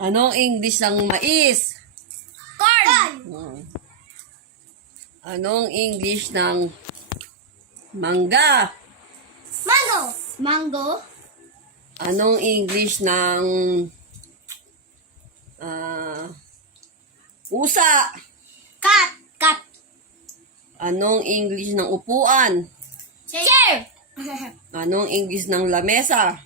Anong English ng mais? Corn. Anong English ng mangga? Mango. Mango. Anong English ng usa? Cat. Cat. Anong English ng upuan? Chair. Anong English ng lamesa?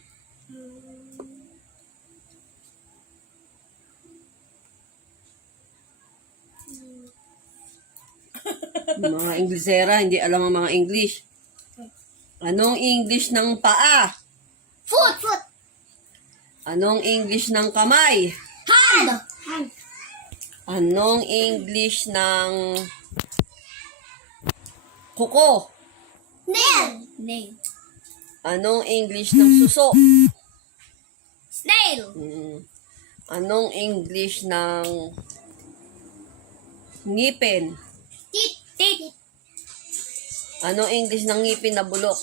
Mga Inglesera, hindi alam ang mga English. Anong English ng paa? Foot. Foot. Anong English ng kamay? Hand. Hand. Anong English ng kuko? Nail. Nail. Anong English ng suso? Snail. Anong English ng ngipin? Teeth. Teeth. Anong English ng ngipin na bulok?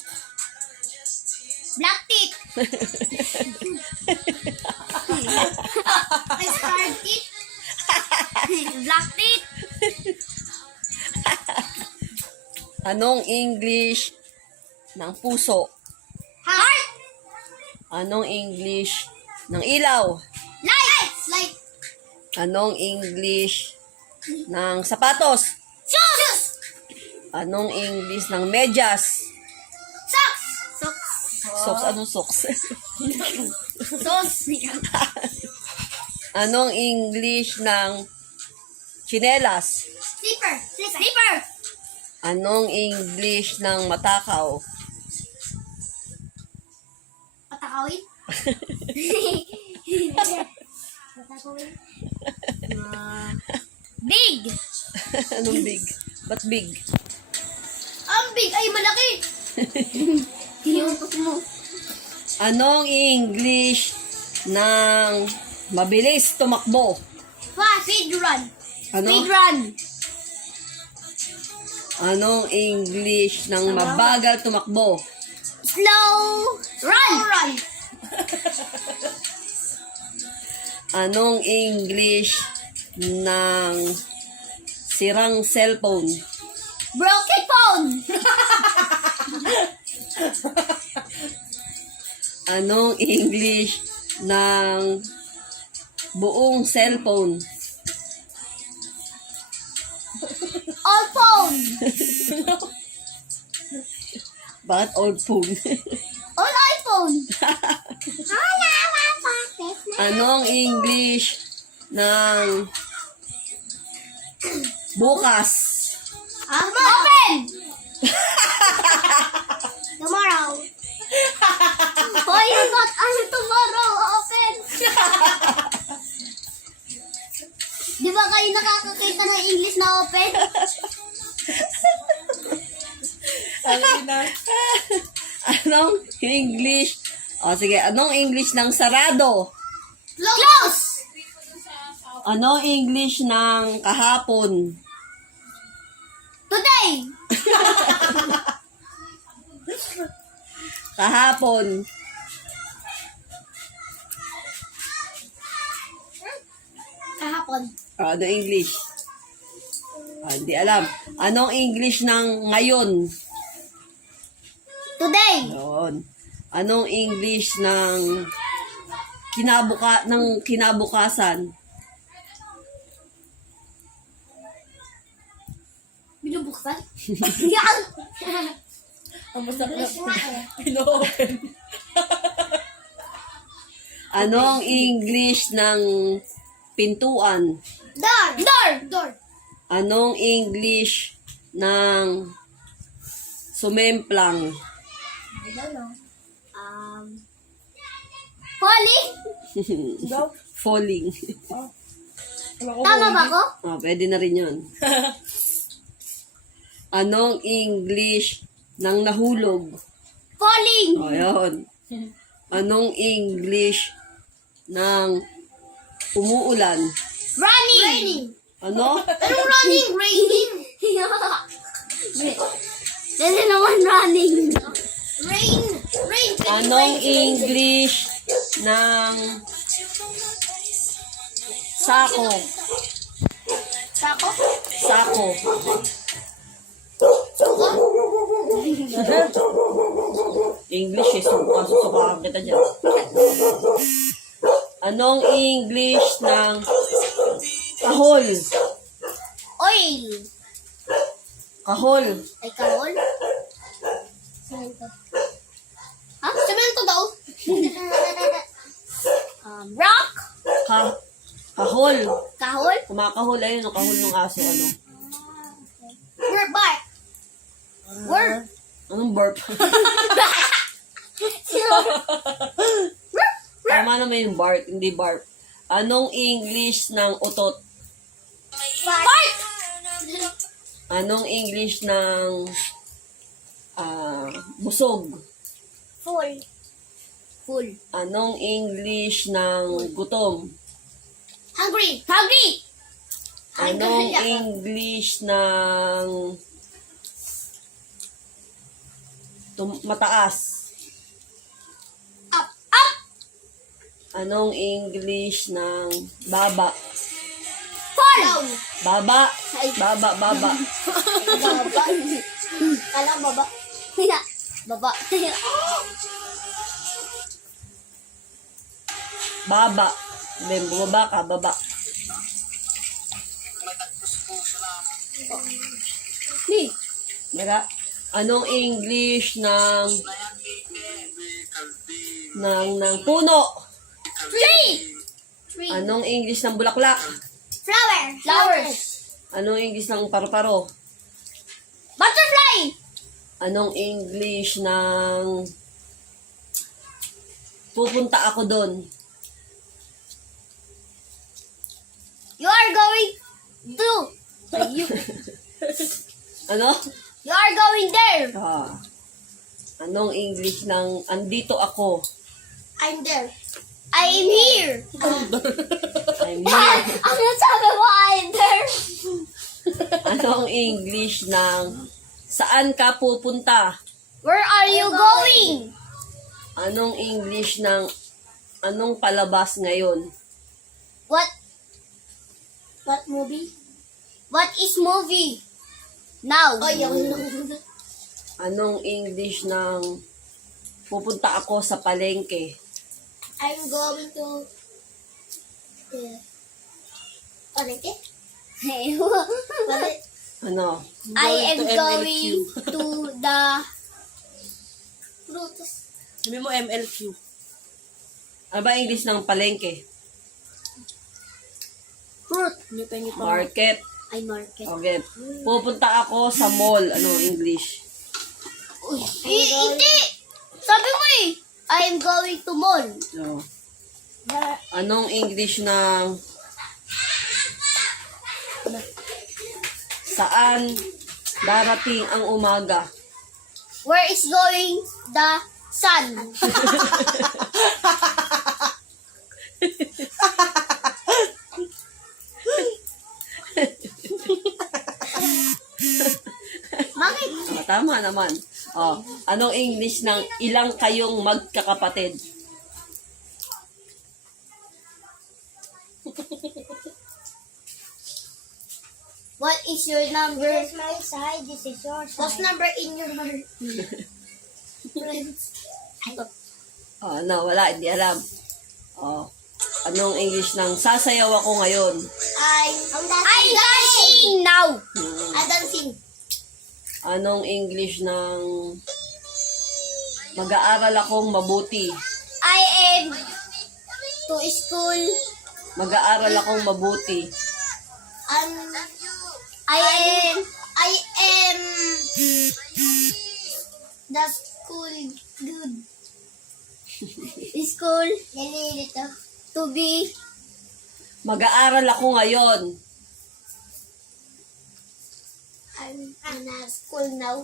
Black teeth. I scarred teeth. Black teeth. Anong English ng puso? Heart. Anong English ng ilaw? Light. Light. Anong English ng sapatos? Shoes. Anong English ng medyas? Socks. Socks. Socks, anong socks? Socks. Anong English ng tsinelas? Slipper. Slipper. Anong English ng matakaw? Patakawin. Patakawin. Big. Anong big? Ba't big? Ang big ay malaki. Hinutok mo. Anong English ng mabilis tumakbo? Fast. Speed run. Ano? Speed run. Anong English ng mabagal tumakbo? Slow run. Run. Anong English ng sirang cellphone? Broken phone. Anong English ng buong cellphone? Old phone. Bakit old phone? Old iPhone. Anong English ng bukas? Open. Tomorrow. Hoy, ba't ano tomorrow? Open. Di ba kayo nakakakita ng English na open? Anong English? O sige, anong English ng sarado? Close. Anong English ng kahapon? Today. Kahapon. Kahapon. Ano English? Hindi alam. Anong English ng ngayon? Today. Yun. Anong English ng kinabukasan? Binubuksan? Yan. Ang masakit na ino-open. Anong English ng pintuan? Door. Door. Door. Anong English ng sumemplang? I don't know. Falling? Daw? Falling. Tama ba ko? Pwede na rin yun. Anong English ng nahulog? Falling. Yun. Anong English ng umuulan? Running. Raining. Ano? Anong running? Raining. Kasi naman running. Rain. Rain. Anong English ng Sako. Sako? Sako. English eh. Susukakan kita dyan. Anong English ng kahol? Oil. Kahol. Ay, kahol? Semento. Ha? Semento daw? Rock? Kahol. Kahol? Kumakahol. Ayun, ang kahol ng aso. Ano? Word bark. Word. Anong burp? Tama naman yung bark, hindi bark. Anong English ng utot? Bark! Anong English ng busog? Full. Full. Anong English ng gutom? Hungry. Hungry! Anong English ng mataas? Up. Up! Anong English ng baba? Fall! Down. Baba. Baba, baba. Baba. Kala ko baba. Hina. Baba. Baba. Then, bumaba ka, baba. Ni. Mira, anong English ng puno? Tree. Tree. Anong English ng bulaklak? Flower. Flowers. Anong English ng paru-paro? Butterfly. Anong English ng pupunta ako doon? You are going to. You. Ano? You are going there. Anong English ng andito ako? I'm there. I am here. I'm here. Ano sabi mo? I'm there. Anong English ng saan ka pupunta? Where are you going? Anong English ng anong palabas ngayon? What movie? What is movie? Now. Oh, Anong English ng pupunta ako sa palengke? I'm going to... Palengke? Ano? I am going to the... Fruits. Sabi mo MLQ. Ano ba English ng palengke? Fruit. Hindi pa hindi pa. Market. Ay, market. Okay. Pupunta ako sa mall. Anong English? Uy, hindi! Sabi mo eh! I am going to mall. No. Anong English ng saan darating ang umaga? Where is going the sun? Bakit? Tama naman. Anong English ng ilang kayong magkakapatid? What is your number? This is my side, this is your side. What's number in your heart? Friends. Wala, hindi alam. Anong English ng sasayaw ako ngayon? I'm dancing now. I'm dancing. Anong English ng mag-aaral akong mabuti? I am to school. Mag-aaral akong mabuti. I am the school good. School. Nalilito. To be. Mag-aaral ako ngayon. I'm in a school now.